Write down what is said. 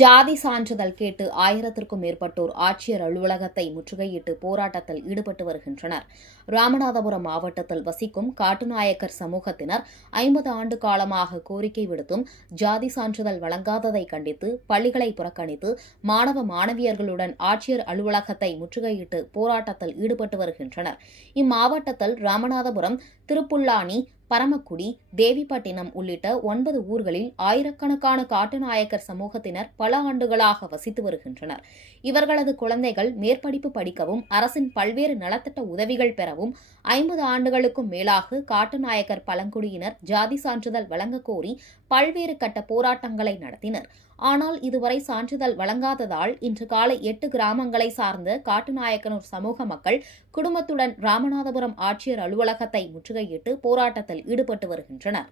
ஜாதி சான்றிதழ் கேட்டு 1000க்கும் மேற்பட்டோர் ஆட்சியர் அலுவலகத்தை முற்றுகையிட்டு போராட்டத்தில் ஈடுபட்டு வருகின்றனர். ராமநாதபுரம் மாவட்டத்தில் வசிக்கும் காட்டுநாயக்கர் சமூகத்தினர் 50 ஆண்டு காலமாக கோரிக்கை விடுத்தும் ஜாதி சான்றிதழ் வழங்காததை கண்டித்து பள்ளிகளை புறக்கணித்து மாணவ மாணவியர்களுடன் ஆட்சியர் அலுவலகத்தை முற்றுகையிட்டு போராட்டத்தில் ஈடுபட்டு வருகின்றனர். இம்மாவட்டத்தில் ராமநாதபுரம், திருப்புல்லானி, பரமக்குடி, தேவிப்பட்டினம் உள்ளிட்ட 9 ஊர்களில் ஆயிரக்கணக்கான காட்டுநாயக்கர் சமூகத்தினர் பல ஆண்டுகளாக வசித்து வருகின்றனர். இவர்களது குழந்தைகள் மேற்படிப்பு படிக்கவும் அரசின் பல்வேறு நலத்திட்ட உதவிகள் பெறவும் 50 ஆண்டுகளுக்கும் மேலாக காட்டுநாயக்கர் பழங்குடியினர் ஜாதி சான்றிதழ் வழங்கக் கோரி பல்வேறு கட்ட போராட்டங்களை நடத்தினர். ஆனால் இதுவரை சான்றிதழ் வழங்காததால் இன்று காலை 8 கிராமங்களை சார்ந்த காட்டுநாயக்கனூர் சமூக மக்கள் குடும்பத்துடன் ராமநாதபுரம் ஆட்சியர் அலுவலகத்தை முற்றுகையிட்டு போராட்டத்தில் ஈடுபட்டு வருகின்றனர்.